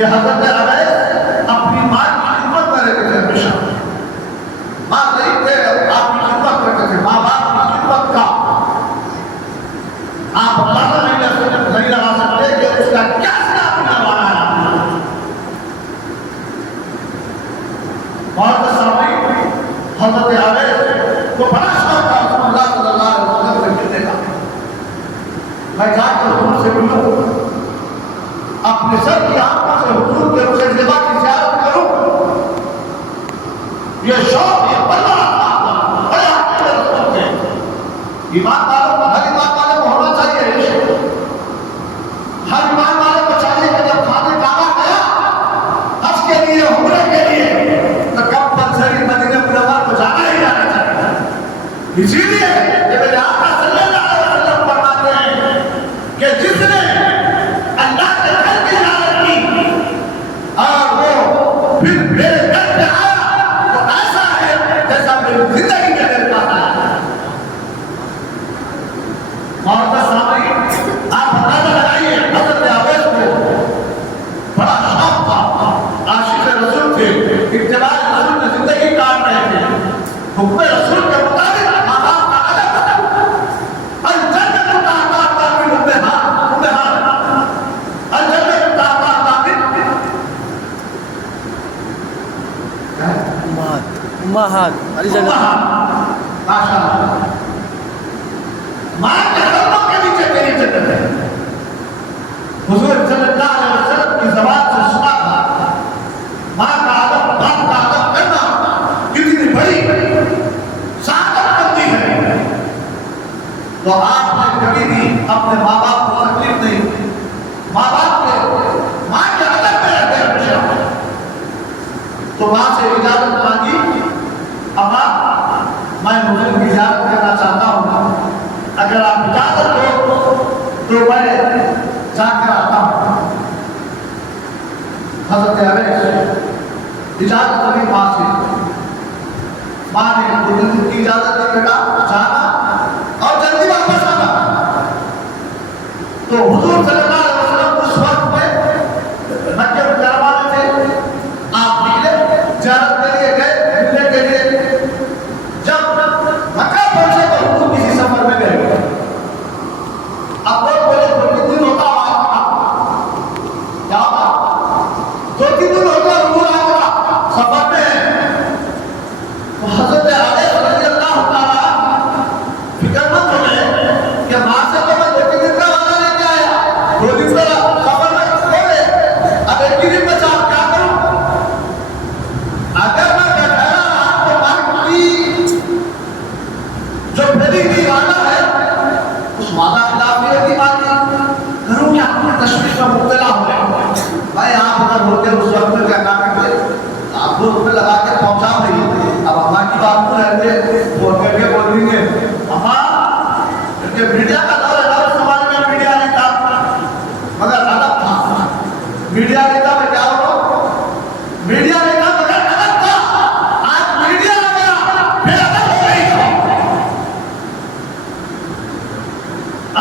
कि हजरत अवैस अपनी माँ की खिदमत में रहते थे हमेशा। माँ गरीब थे, आपकी खिदमत करते थे, माँ बाप की खिदमत का आप अंदाजा नहीं लगा सकते कि उसका क्या सिला करवाना है। बहुत समय हजरत अवैस को बड़ा शौक था रसूलुल्लाह सल्लल्लाहु अलैहि वसल्लम से मिलने का। मैं जाकर उनसे मिलूं, अपने सर की आंखों से हुजूर के मुजज़्ज़बा की ज़ियारत करूं, ये शौक, ये बड़ा बड़े आपके रसूल के ईमान वालों को, हर ईमान वाले को होना चाहिए। हर ईमान वाले को चाहिए कि जब खाने काबा गया हज के लिए, उम्रे के लिए, तो कंपल्सरी मदीना मुनव्वरा को जाना ही जाना चाहिए। इसीलिए मेरे आका सल्लल्लाहु अलैहि वसल्लम फरमाते हैं कि जिसने अल्लाह के घर की ज़ियारत की और वो फिर मेरे घर पे आया तो ऐसा है जैसा मेरी जिंदगी में मेरे पास आया। और सामने आप अंदाजा लगाइए, हजरत अवैस को बड़ा शौक था, आशिक रसूल थे, इत्तिबा रसूल में जिंदगी काट रहे थे, हुक्म रसूल के मुताबिक माँ बाप का अदब, अल-जन्नत मुताहता बिल उम्महात, अल-जन्नत मुताहता बिल उम्महात अली जगह माशाअल्लाह, माँ के कदमों के नीचे तेरी जन्नत है। हुजूर सल्लल्लाहु अलैहि वसल्लम की ज़बान से सुना था माँ का अदब, बाप का अदब करना कितनी बड़ी सादत बनती है। तो आपने कभी भी अपने माँ बाप को तकलीफ नहीं दी, माँ बाप के माँ के अदब में रहते हमेशा। तो माँ से इजाजत मांगी, अम्मा मैं हुजूर की इजाजत करना चाहता हूँ, अगर आप इजाजत दो तो मैं जाकर आता हूँ। हजरत अवैस इजाजत करी माँ से, माँ ने हुजूर की इजाजत दी, बेटा जाना और जल्दी वापस आना। तो हुजूर सल्लल्लाहु अलैहि वसल्लम उस वक्त में मक्के मुकर्रमा में थे, आप निकले ज़ियारत के लिए, गए मिलने के लिए। जब मक्का पहुंचे तो हुजूर किसी सफर में गए। अब वो बोले 2-3 दिन होता आपका, क्या होता 2-3 दिन होता हुजूर आपका सफर में है। तो हजरत अवैस रज़ियल्लाहु ताला फिक्रमंद हो गए कि माँ से तो मैं 2-3 दिन का वादा लेके आया, 2 दिन का सफर में हो गए, अब 1 दिन बचा, अब क्या करूं? अगर मैं ठहरा रहा तो माँ की जो मेरी भी वादा है उस वादा खिलाफ मेरी बात करूं क्या? अपने तशवीश में मुब्तला हो रहे भाई, आप अगर होते उस वक्त में क्या काम करते? आपको रुपये लगा के पहुंचा नहीं। अब अम्मा की बात को रहते फोन करके बोल देंगे अम्मा, क्योंकि मीडिया का दौर है, हर समाज में मीडिया नहीं था, मगर अदब था। मीडिया नहीं था, मैं क्या होगा? मीडिया नहीं था मगर अदब था। आज मीडिया आ गया, फिर अदब हो गई।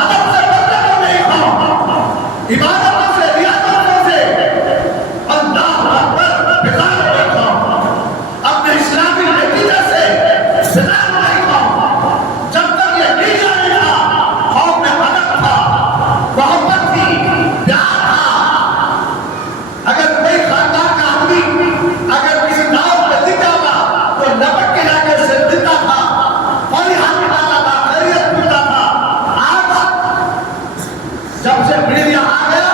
अदब से बदला हो गई, इबादतों से, रियासतों से, अल्लाह अकबर बिजार देखो, अपने इस्लामी नतीजे से बिजार देखो। जब तक ये मीडिया नहीं था, कौम में अदब था, मोहब्बत थी, प्यार था। अगर कोई खानदान का आदमी अगर किसी नाव पे दिखा था तो लपट के जाकर से दिखता था, फौरी हाथ निकालता था, खैरियत पूछता था। आज जब से मीडिया आ गया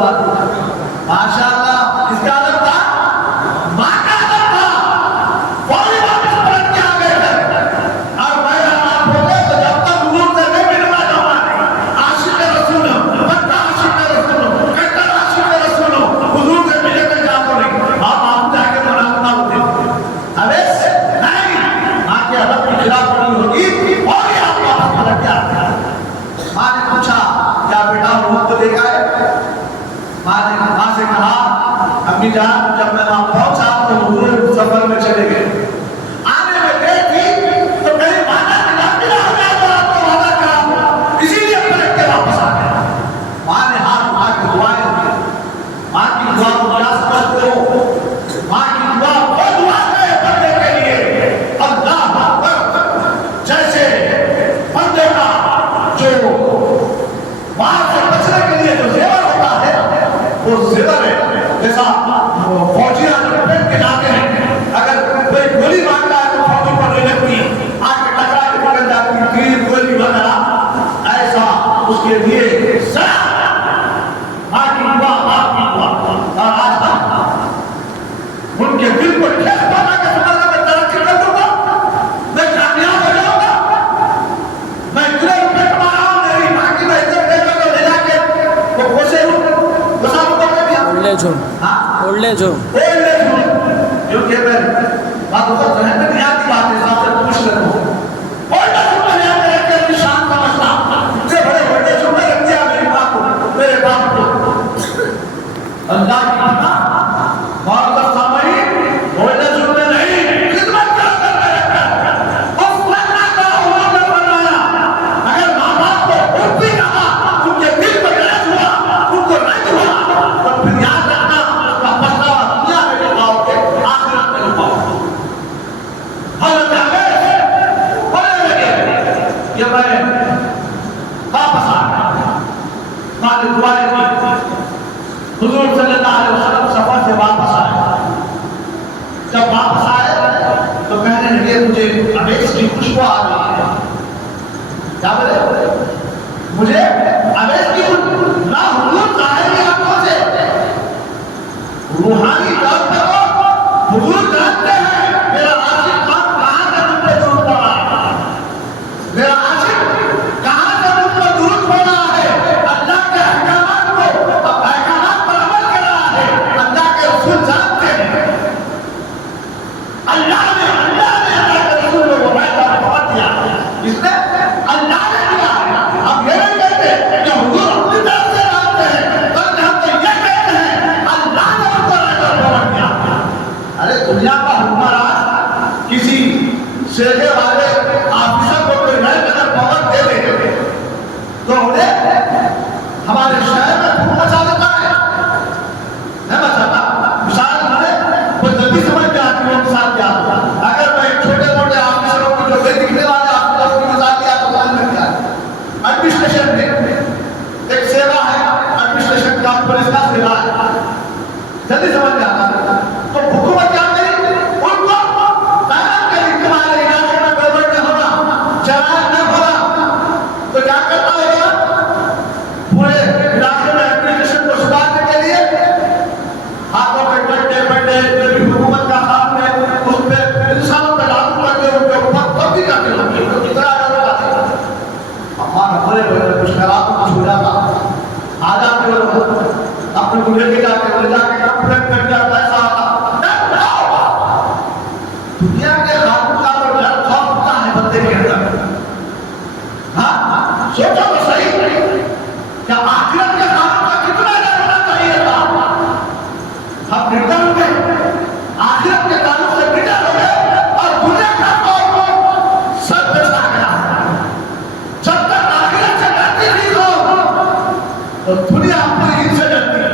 बात माशाअल्लाह। इसका अदब था, माँ का अदब था। फौरी वापस पलट के आ गए थे और मैं आप हो गए तो जब तक हुजूर से नहीं मिलना चाहता आशिक रसूल पक्का आशिक रसूल कट्टर आशिक रसूल हुजूर से मिले तो जाओ नहीं आप जाके मुलाकात होते। अबे नहीं, माँ के अदब की खिलाफ नहीं होगी और ये आप वापस पलट के आते हैं। माँ ने पूछा क्या बेटा हुजूर को देखा है? माँ से कहा अम्मी जान जब मैं वहां पहुंचा तो हुजूर सफर में चले गए, आने में गए थी तो कहीं वादा मिला हो गया तो आपको वादा करा इसीलिए पलट के वापस आ गया। माँ ने हाथ उठा के दुआएं की। माँ की दुआ को याद करते हो, माँ की दुआ वो दुआ है बंदे के लिए अल्लाह अकबर। जैसे बंदे का जो माँ से बचने के लिए जो जेवर होता है वो जेवर है। जैसा फौजियां पेट के जाते हैं, अगर कोई गोली मारता है तो फौजी पर नहीं लगती, आगे टकरा के निकल जाती तीर गोली वगैरह, ऐसा उसके लिए माँ की दुआ और आज तक उनके दिल को ठेस पहुंचा के समझना मैं तरक्की कर दूंगा, मैं कामयाब हो जाऊंगा, मैं इतने रुपए कमा रहा हूं मेरी माँ की मैं इतने रुपए को ले जाके वो कोसे ओल्ड एज होम क्योंकि मैं बात होता है ना याद की बात है साहब से पूछ लेता हूं ओल्ड एज होम में याद रखकर निशान समझता इतने बड़े ओल्ड एज होम में रख दिया मेरी मां को मेरे बाप को। अल्लाह की पता बहुत सामने ओल्ड एज होम में नहीं खिदमत कर रखा और फलना का हुआ न बनाया। अगर मां बाप को उठ भी कहा उनके दिल पर दर्द हुआ उनको रंज हुआ तो फिर याद रखना उसका पछतावा दुनिया में नहीं पाओगे आखिरत में नहीं पाओगे। हजरत आगे बोलने लगे कि मैं वापस आ गया। मालिक दुआएं की हुजूर सल्लल्लाहु अलैहि वसल्लम सफर से वापस आए। जब वापस आए तो कहने लगे मुझे अवेश की खुशबू आ रही है। क्या बोले? मुझे अवेश की खुशबू ना हुजूर ज़ाहिरी आंखों से रूहानी तौर पर हुजूर जानते हैं मेरा आशिक कहां से मुझ पे दुरूद पड़ रहा है, मेरा आशिक कहां से मुझ पर दुरूद पड़ रहा है, अल्लाह के अहकामात को अहकामात पर अमल कर रहा है। अल्लाह के रसूल जानते हैं, अल्लाह ने अल्लाह के रसूल को वायदा पकड़ दिया, इसने अल्लाह ने दिया। अब ये नहीं कहते कि हुजूर अपनी तरफ से जानते हैं, बल्कि हम तो ये कहते हैं अल्लाह ने उनको वायदा पकड़ दिया। अरे दुनिया का हुक्मरान किसी शेरे वाले ऑफिसर को कोई नए कदर पावर दे दे तो उन्हें हमारे शहर में धूम मचा देता है, नहीं मचाता। मिसाल हमें वो जल्दी समझ में आती है, मिसाल क्या होगा अगर मैं छोटे मोटे ऑफिसरों की जो दिखने वाले ऑफिसरों की मिसाल दिया तो समझ में क्या है। एडमिनिस्ट्रेशन में एक सेवा है, एडमिनिस्ट्रेशन का पुलिस का सेवा है, जल्दी समझ में आता है। तो हुकूमत क्या करी उनको ताकत करी तुम्हारे इलाके में गड़बड़ न होगा, चलान न होगा तो क्या करता होगा पूरे इलाके में एडमिनिस्ट्रेशन को सुधारने के लिए हाथों पे डंडे बंडे जो भी हुकूमत का कानून है उस पे इंसानों पे लागू करके उनके ऊपर तब्दील करके होगी तो कितना डर होगा। हमारे भले भले कुछ खराब कुछ हो जाता आ जाते लोग अपने को लेके जाके कंप्लेंट कर जाता ऐसा आता दुनिया के कानून का तो डर खौफ होता है बंदे के अंदर। हाँ सोचो तो सही क्या आखिरत के कानून का कितना डर होना चाहिए था। हम निर्डर हो गए, आखिरत के कानून से निर्डर हो गए और दुनिया का कानून सब बेचा गया। जब तक आखिरत से डरती नहीं हो तो दुनिया अपनी इनसे डरती है।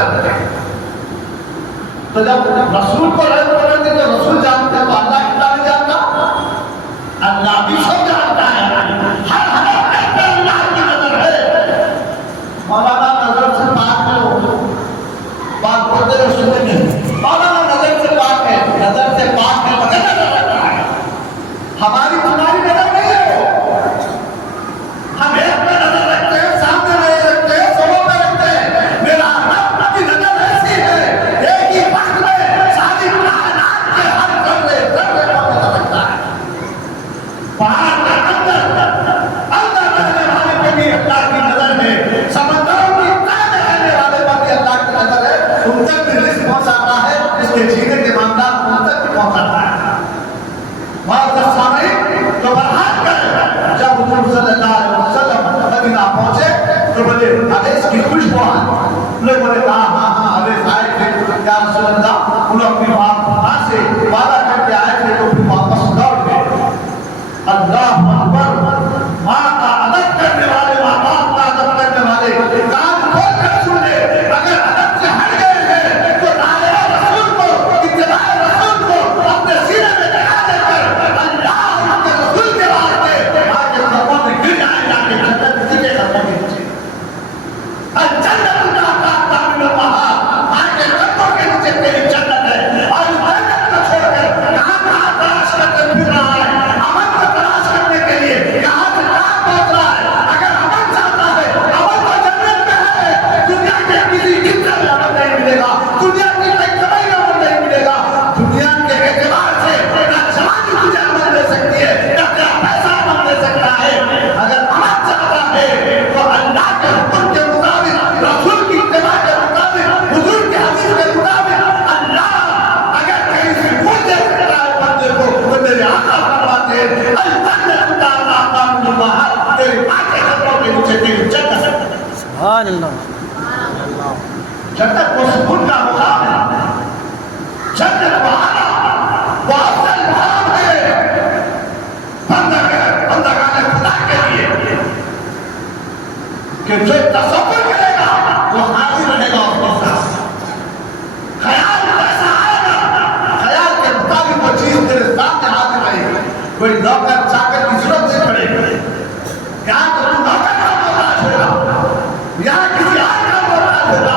जानते हैं। तो जब रसूल को रहम करेंगे तो रसूल जानते हैं, तो अल्लाह कितना नहीं जानता? अल्लाह भी सब जानता है। हर पे अल्लाह की नजर है। मौलाना नजर से पाक हो, बात बोलते हुए सुनेंगे, मौलाना नजर से पाक है, नजर से पाक है मगर नजर रखता है। हमारी तुम्हारी नजर नहीं है वो। हम एक पे नजर रखते हैं, सामने नहीं रखते हैं, सबों पे रखते हैं। मेरा रब की नजर ऐसी है, एक ही वक्त में सारी कायनात के हर जर्रे जर्रे पर नजर रखता है। पहाड़ के अंदर रहने वाले पे भी अल्लाह की नजर है, समंदरों की तह में रहने वाले पर भी अल्लाह की नजर है। उन तक भी रिस्क पहुंचाता है, इसके जीने के मामला उन तक भी पहुंचाता है। तो बरहात कर जब हुजूर सल्लल्लाहु अलैहि वसल्लम मदीना पहुंचे तो बोले अवेस की खुशबू आई। लोग बोले हाँ अवेस आए थे या रसूल अल्लाह, उन्होंने अपनी मां से वादा करके आए थे तो फिर वापस लौट गए। अल्लाह अकबर। मां का अदब करने वाले, मां बाप का अदब करने वाले कान खोल कर सुन ले। अगर अदब से हट गए हैं तो नारे रसूल को, इत्तिबा रसूल को अपने सीने में लगा देकर अल्लाह के रसूल के वास्ते आके कदमों में गिर जाए, जाके जन्नत किसी के कदमों में नीचे। जन्नत का आके कदमों के नीचे तेरी जन्नत है। और जन्नत को छोड़कर कहाँ तलाश करके फिर रहा है? अमन को तलाश करने के लिए कहाँ से कहाँ पहुंच रहा है? अगर अमन चाहता है, अमन तो जन्नत में है। दुनिया के किसी किस्म में अमन नहीं मिलेगा, दुनिया की कोई कमाई में अमन नहीं मिलेगा। दुनिया के एतबार से ना जवानी तुझे अमन दे सकती है, ना तेरा पैसा अमन दे सकता है। अगर अमन चाहता है तो अल्लाह के हुक्म के मुताबिक, रसूल की इत्तिबा के मुताबिक, हुजूर के हदीस के मुताबिक अल्लाह अगर कहीं से पूछ दे सकता है बंदे को तो मेरे आका फरमाते हैं तेरी मां के कदमों के नीचे तेरी जन्नत है। सुभान अल्लाह। जन्नत को सुकून का मुकाम है, जन्नत को आना वो अफजल मुकाम है बंदगाने खुदा के लिए कि जो तसव्वुर करेगा वो हाजिर रहेगा उसके साथ। ख्याल ऐसा आएगा, ख्याल के मुताबिक वो चीज तेरे सामने हाजिर रहेगी। कोई नौकर चाकर की जरूरत नहीं पड़ेगी। यहाँ तो तू नौकर का मोहताज होगा, यहाँ किसी और का मोहताज होगा,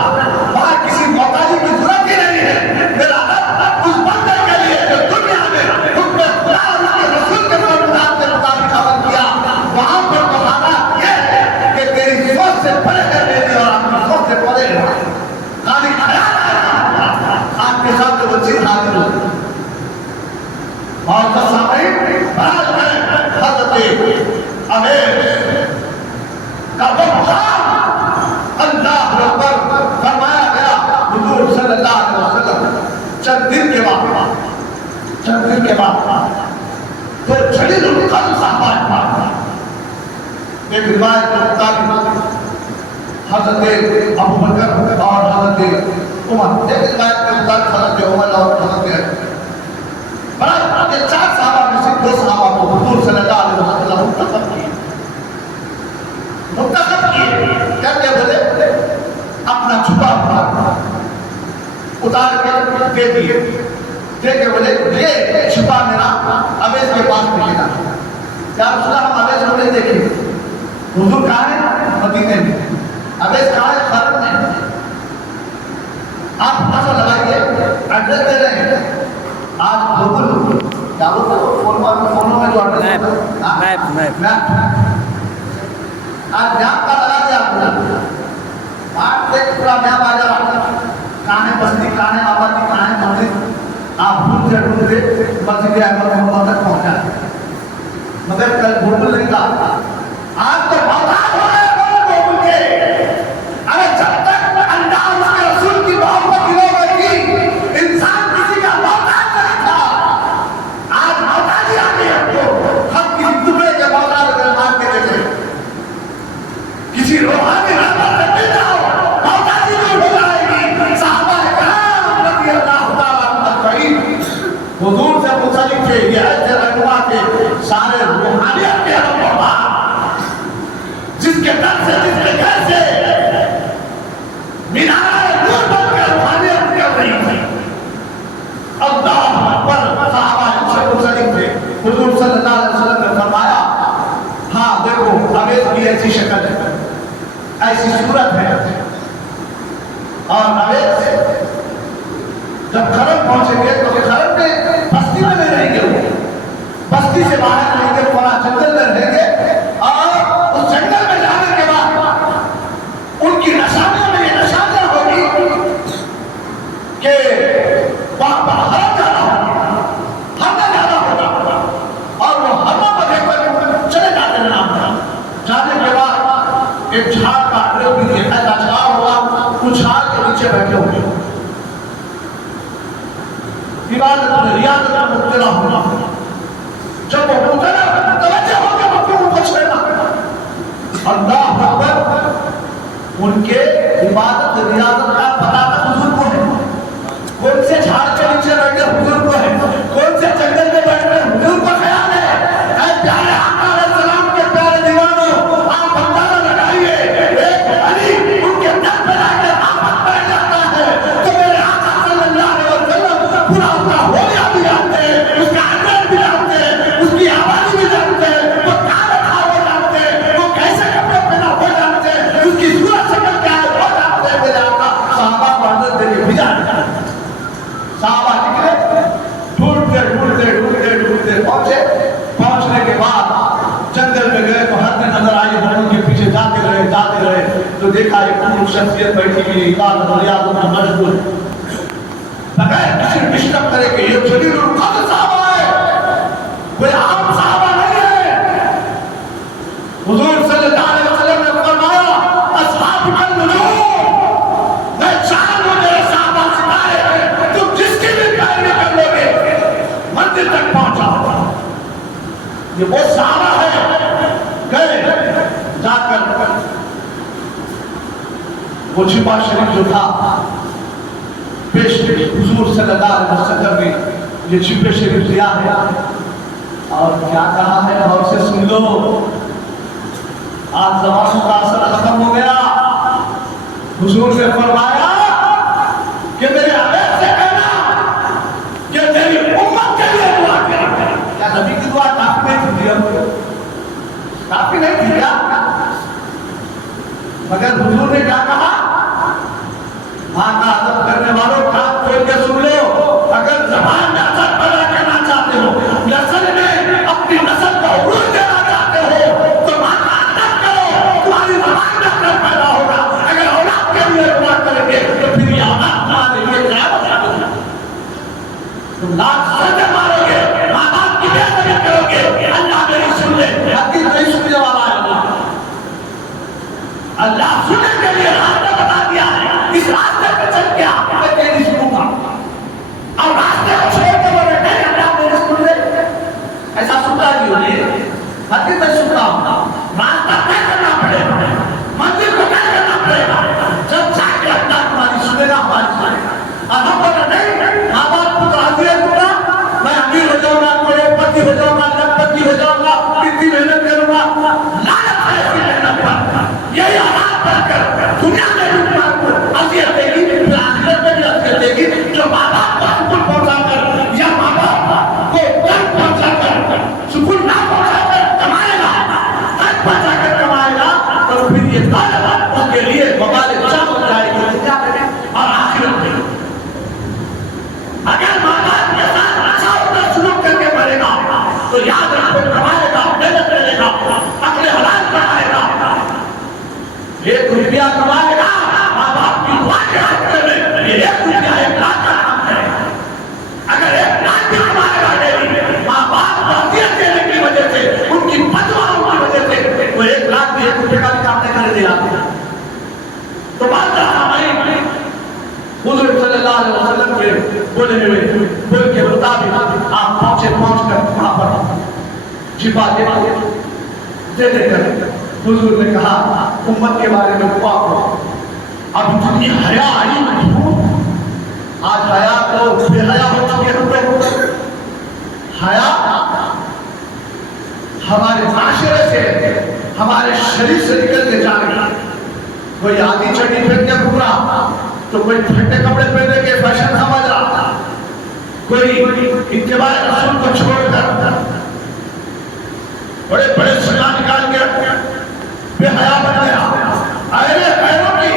वहाँ किसी मोहताजी की जरूरत ही नहीं है। मेरा रब उस बंदे के लिए जो दुनिया में हुक्म खुदा और उसके रसूल के फरमान के मुताबिक अमल किया, वहाँ पर तो हालात ये है कि तेरी सोच से परे है मेरी और आपकी सोच से परे है। खाली ख्याल आएगा, आपके सामने वो चीज हाजिर होगी। और तो सामने हजरत अवेस का वो मुकाम अल्लाह अकबर फरमाया गया। हुजूर सल्लल्लाहु अलैहि वसल्लम चंद दिन के बाद तो जलीलुल कद्र साहबा एक रिवायत के मुताबिक हजरत अबू बकर और हजरत उमर, एक रिवायत के मुताबिक हजरत उमर और हजरत बड़ा ये चार साहबा में से दो साहबा को हुजूर सल्लल्लाहु अलैहि वसल्लम मुंतखब किए। क्या बोले? अपना छुपा हुआ उतार के दे दिए, दे के बोले ये छुपा मेरा अवेस के पास मिलेगा। क्या हम अवेस को नहीं देखे? हुजूर कहाँ है? मदीने में। अवेस कहाँ है? खरब में। आप पता लगाइए, एड्रेस दे रहे हैं आज गूगल क्या बोलते हो फोनों में जो आज मैप का लगा दिया आपने, आप देख पूरा मैप आ जा रहा कहाँ है बस्ती, कहाँ है आबादी, कहाँ है मस्जिद। आप ढूंढते मस्जिद अहमद मोहम्मद तक पहुंचा, मगर कल गूगल नहीं कहा। आज तो मोहताज हो गए गूगल के। अरे जब तक अल्लाह उसके रसूल की मोहब्बत दिलों में थी, इंसान किसी का मोहताज नहीं था। आज मोहताजी आ गई हमको। हम किसी टुकड़े के मोहताज अगर मान के देखे, किसी रूहानी रहमत से मिल जाओ, मोहताजी दूर हो जाएगी। साहबा किराम रज़ी अल्लाह तआला अन्हुम हुजूर से मुतालिक थे, ये ऐसे रहनुमा थे सारे रूहानियत के रहनुमा, जिसके थे। और नवेद जब खरब पहुंचेंगे तो खरब में बस्ती में नहीं रहेंगे, बस्ती से बाहर रहेंगे, पूरा जंगल में रहेंगे। और उस जंगल में जाने के बाद उनकी निशानियों में ये निशानियां होगी कि वहां पर हरम जाना होगा, हमला जाना होगा। और वो हरम पर देखकर चले जाते हैं नाम जाने के बाद एक झाड़ का भी देखा था, झाड़ होगा, उस झाड़ के नीचे बैठे होंगे, इबादत में रियाजत में मुब्तला होना। जब वो मुब्तला तवज्जो होगा मक्के को कुछ लेना, अल्लाह अकबर। उनके इबादत रियाजत का पता था हुजूर को है, कौन से झाड़ के नीचे बैठे हुजूर को है, कौन से जंगल में बैठ रहे हुजूर को ख्याल है। ऐ प्यारे आका अलैहिस्सलाम के प्यारे दीवानों, आप अंदाजा लगाइए, एक अली उनके दर पर आकर आफत बैठ जाता है तो मेरे आका सल्लल्लाहु अलैहि वसल्लम पूरा उसका होलिया भी जानते हैं, उसका अंदर भी जानते हैं, उसकी आवाज भी जानते हैं, वो कहाँ बैठा हो जानते हैं, वो कैसे कपड़े पहना हो जानते हैं, उसकी सूरत शक्ल क्या है वो जानते हैं। मेरे आका सहाबा को अंदर देके भी जानते हैं। सहाबा निकले, ढूंढते ढूंढते ढूंढते ढूंढते पहुंचने के बाद जंगल में गए तो हर में नजर आई, हम उनके पीछे जाते रहे तो देखा एक पुरुष शख्सियत बैठी हुई इबादत रियाजत में मशगूल, बगैर किसी डिस्टर्ब करे कि ये जलीलुल कद्र साहबा है, कोई आम साहबा नहीं है। हुजूर सल्लल्लाहु अलैहि वसल्लम ने फरमाया, अस्हाबुल नजूम, मैं जानूं मेरे साहबा सितारे हैं, तुम जिसकी भी पैरवी कर लोगे मंजिल तक पहुंचाओ। ये वो साहबा है। गए जाकर वो छिपा शरीफ जो था पेश हुजूर सल्लल्लाहु अलैहि वसल्लम ने ये छिपे शरीफ दिया है और क्या कहा है, और से सुन लो। आज ज़मानों का असर खत्म हो गया। हुजूर ने फरमाया कि मेरे अबैद से कहना कि मेरी उम्मत के लिए दुआ करें। क्या नबी की दुआ काफी नहीं थी? काफी नहीं थी क्या? मगर हुजूर ने क्या कहा, मां का अदब करने वालों कान खोल के सुन लो। अगर जबान में असर पैदा करना चाहते हो, नस्ल में अपनी नस्ल को उरूज देना चाहते हो तो मां का अदब करो, तुम्हारी जबान में असर पैदा होगा। अगर औलाद के लिए दुआ करेंगे तो फिर ये औलाद तुम्हारे लिए क्या बता, तुम लाख सजदे मारोगे, मां बाप की बेइज्जती करोगे। अल्लाह मेरी सुन ले, हकीकत नहीं सुनने वाला है अल्लाह सुनने के लिए रास्ता बता दिया है, इस रास्ते पे चल के मैं तेरी सुनूंगा। और रास्ते को छोड़ के बोले नहीं अल्लाह मेरी सुन ले, ऐसा सुनता नहीं हो रही, हकीकत में सुनता हूँ। रास्ता तय करना पड़ेगा, मंजिल को तय करना पड़ेगा, जब जाके अल्लाह तुम्हारी सुनेगा, हमारी सुनेगा। और हम बोले नहीं, माँ बाप को तो हाजिर दूंगा, मैं अमीर हो जाऊंगा, करोड़पति हो जाऊंगा, लखपति हो जाऊंगा, इतनी मेहनत करूंगा, लालच है इसकी मेहनत पर। यही हालात बनकर दुनिया में भी आपको असियत देगी, फिर आखिरत में भी असियत देगी। जो माँ बाप को सुकून पहुंचाकर या माँ बाप को दर्द पहुंचाकर सुकून ना पहुंचाकर कमाएगा, दर्द पहुंचाकर कमाएगा, तो फिर ये दर्द उसके लिए बवाल जाम हो जाएगी दुनिया में और आखिरत में। अगर माँ बाप के साथ अच्छा होकर सुलूक करके मरेगा तो याद रखो कमाएगा, मेहनत करेगा, अपने हलाल कमाएगा, एक रुपया कमाएगा, माँ बाप की दुआ के हाथ में ये एक रुपया 1 लाख का काम करेगा। अगर 1 लाख भी कमाएगा डेली, माँ बाप को असियत देने की वजह से, उनकी बददुआओं की वजह से, वो 1 लाख भी 1 रुपये का भी काम नहीं कर दिया। तो बात हमारी हुजूर सल्लल्लाहु अलैहि वसल्लम के बोल के मुताबिक आप पहुंचकर वहां पर छिपा दे देकर हुजूर ने कहा उम्मत के बारे में दुआ करो। अब जितनी हया आई आज हया तो बेहया हो चुके हम लोग। हया हमारे माशरे से, हमारे शरीर से निकल के जाएगा। कोई आधी चड्डी पहन के घूम रहा, तो कोई फटे कपड़े पहने के फैशन समझ रहा, कोई इत्तिबा रसूल को छोड़कर बड़े बड़े सजा निकाल के बेहया बन गया। अरे पैरों की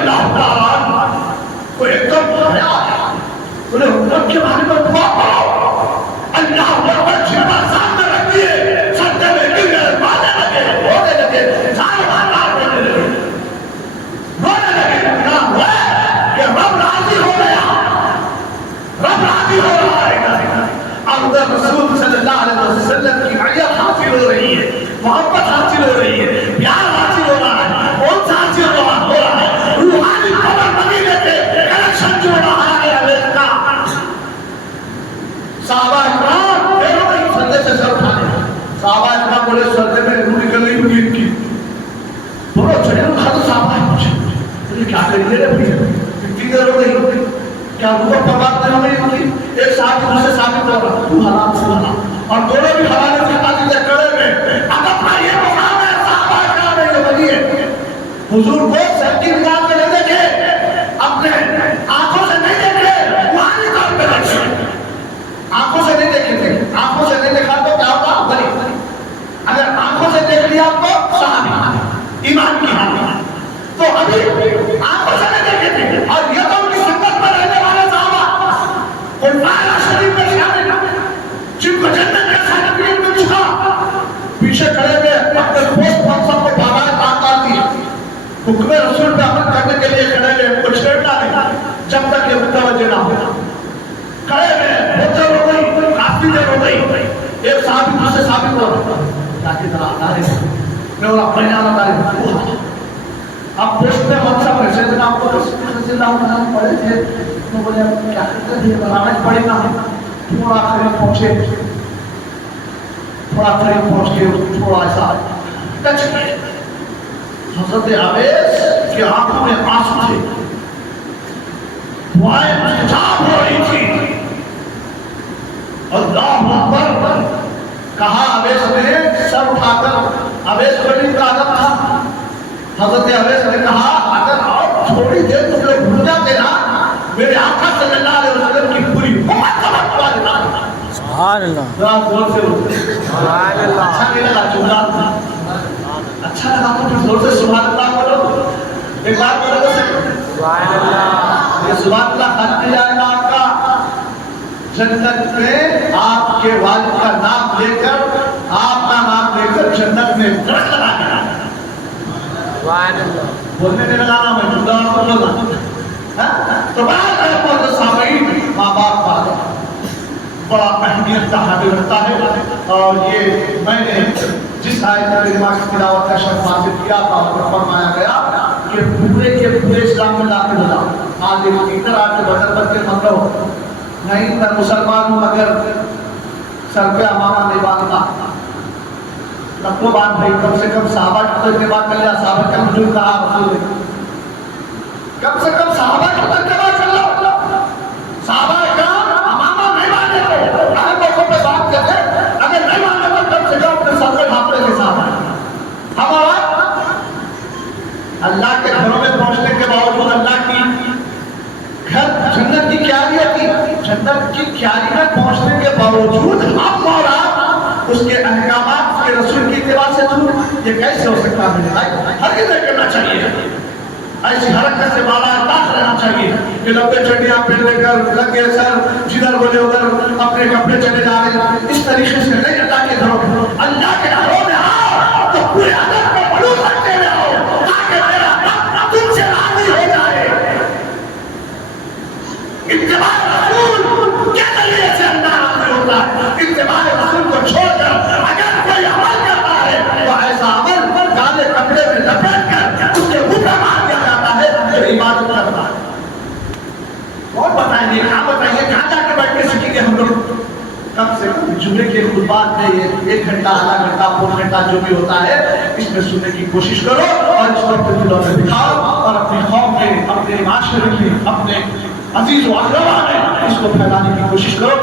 अल्लाह ताला को एकदम हया आया, उन्हें उम्मत के बारे में दुआ करो, अल्लाह अकबर जितना सामने रख दिए, सत्य में गिर गए, मारने लगे, रोने लगे, सारे हालात रोने लगे, क्या हुआ कि रब राजी हो गया, रब राजी हो रहा है। अब रसूल सल्लल्लाहु अलैहि वसल्लम की मैयत हासिल हो रही है, मोहब्बत हासिल हो रही है, प्यार हासिल हो रहा है, कौन सा हासिल हो रहा है? रूहानी खबर मदीने के कनेक्शन जो रहा है अल्लाह का। साहबा इकराम फेरो नहीं सर से सर उठाने, साहबा इकराम बोले सर में रूह निकल गई मुझे की, बोलो चले ना खातो साहबा है मुझे, मुझे क्या करेंगे रे भैया, इतनी देर हो गई, क्या रूह बर्बाद नहीं हो गई उनकी? एक साथ दूसरे साबित हो रहा, तू हलाल से हलाल, और दोनों भी हवाले से काजी से खड़े में, अगर भाई ये मुकाम है साहबा इकराम है ये बनिए, हुजूर को सर की निगाह में नहीं देखे, अपने आंखों से नहीं देखे, रूहानी तौर पे देखे, आंखों से नहीं देखे थे, आंखों से नहीं देखा तो क्या होता? बली। अगर आंखों से देख लिया तो सहाबी, ईमान की हालत। तो अभी आंखों से नहीं देखे थे, और ये तो उनकी सुन्नत पर रहने वाले साहबा, और माला शरीफ में शामिल, जिनको जन्नत का सर्टिफिकेट मिल चुका, पीछे खड़े हुए अपने पोस्ट फंक्शन को बाबाए डाल दिए, हुक्म रसूल पे अमल करने के लिए खड़े हुए, कुछ छेड़ना नहीं, जब तक ये मुतवज्जो ना हो। खड़े हुए बहुत देर हो गई, काफी देर हो गई, एक साहबी दूसरे साहबी को जाके जरा आ रहे मैं बोला पहले आना तारे अब पोस्ट में मतलब मैसेज ना आपको रसूलुल्लाह पढ़े थे, तो बोले क्या करते थे, बनाना पड़ेगा। थोड़ा करीब पहुंचे, थोड़ा करीब पहुंच के थोड़ा ऐसा टच किए, हजरत आवेश की आंखों में आंसू थे, दुआएं मुस्तजाब हो रही थी। अल्लाह अकबर कहा, अवेश ने सर उठाकर, अवेश बड़ी का आदत था, हजरत अवेश ने कहा अगर और थोड़ी देर तुम लोग भूल जाते ना, मेरे आका सल्लल्लाहु अलैहि वसल्लम की पूरी उम्मत का बदला देता। सुभान अल्लाह, जरा जोर से सुभान अल्लाह। अच्छा नहीं लगा जुमला? अच्छा लगा तो फिर जोर से सुभान अल्लाह बोलो, एक बार बोलो तो सुभान अल्लाह। ये सुभान अल्लाह खत्म नहीं जाएगा आपका, जन्नत में आपके वालिद का नाम लेकर, आपका नाम लेकर जन्नत में दरख्त लगाना, बोलने नहीं लगाना, मैं जुदा को बोलना। तो बात है माँ बाप का बड़ा अहमियत का हामिल रखता है, और ये मैंने जिस आयत में दिमाग की तिलावत का शर्त हासिल किया था, उसमें फरमाया गया कि पूरे के पूरे इस्लाम में दाखिल हो जाओ। आज एक टीचर आके बदल बद के मतलब नहीं, मैं मुसलमान हूँ मगर सर पे अमामा नहीं बांधता, तब तो बात भाई कम से कम साहबा की तो इतनी बात कर लिया, साहबा का वजूद कहा रसूल ने, कम से कम साहबा की तो इतनी बात कर लो, साहबा का अमामा नहीं बांधे थे, हर मौकों पे बात करते, अगर नहीं माने तो कम से कम अपने सर पे ढांपने के साहबा। हमारा अल्लाह के घरों में पहुंचने के बावजूद, अल्लाह की घर जन्नत की क्यारी होती, जन्नत की क्यारी में पहुंचने के बावजूद हम और आप उसके अहकामात, उसके रसूल की इत्तिबा से दूर, ये कैसे हो सकता है? हरगिज़ नहीं करना चाहिए, ऐसी हरकत से बाला ताक रहना चाहिए कि लंबे चड्डियां पहन लेकर लगे सर जिधर बोले उधर अपने कपड़े चले जा रहे, इस तरीके से नहीं। अल्लाह के घरों में, अल्लाह के घरों में आओ तो पूरे अदब को बलून रखते हुए आओ, ताकि मेरा रब तुमसे राजी हो जाए। इत्तिबा रसूल के नजरिए से अल्लाह राजी होता है। इत्तिबा रसूल को छोड़कर अगर कोई अमल करता है तो ऐसा अमल काले कपड़े में लपेट कर उसके मुंह पे मार दिया जाता है जो इबादत करता है। और बताएंगे, कहाँ बताइए, कहाँ जाकर बैठ के सीखेंगे हम लोग? कम से कम जुमे के खुतबात में ये 1 घंटा, आधा घंटा, पौन घंटा जो भी होता है, इसमें सुनने की कोशिश करो और इसको अपने दिलों में दिखाओ, और अपनी कौम में, अपने माशरे में, अपने अजीज व अक़रबा में इसको फैलाने की कोशिश करो।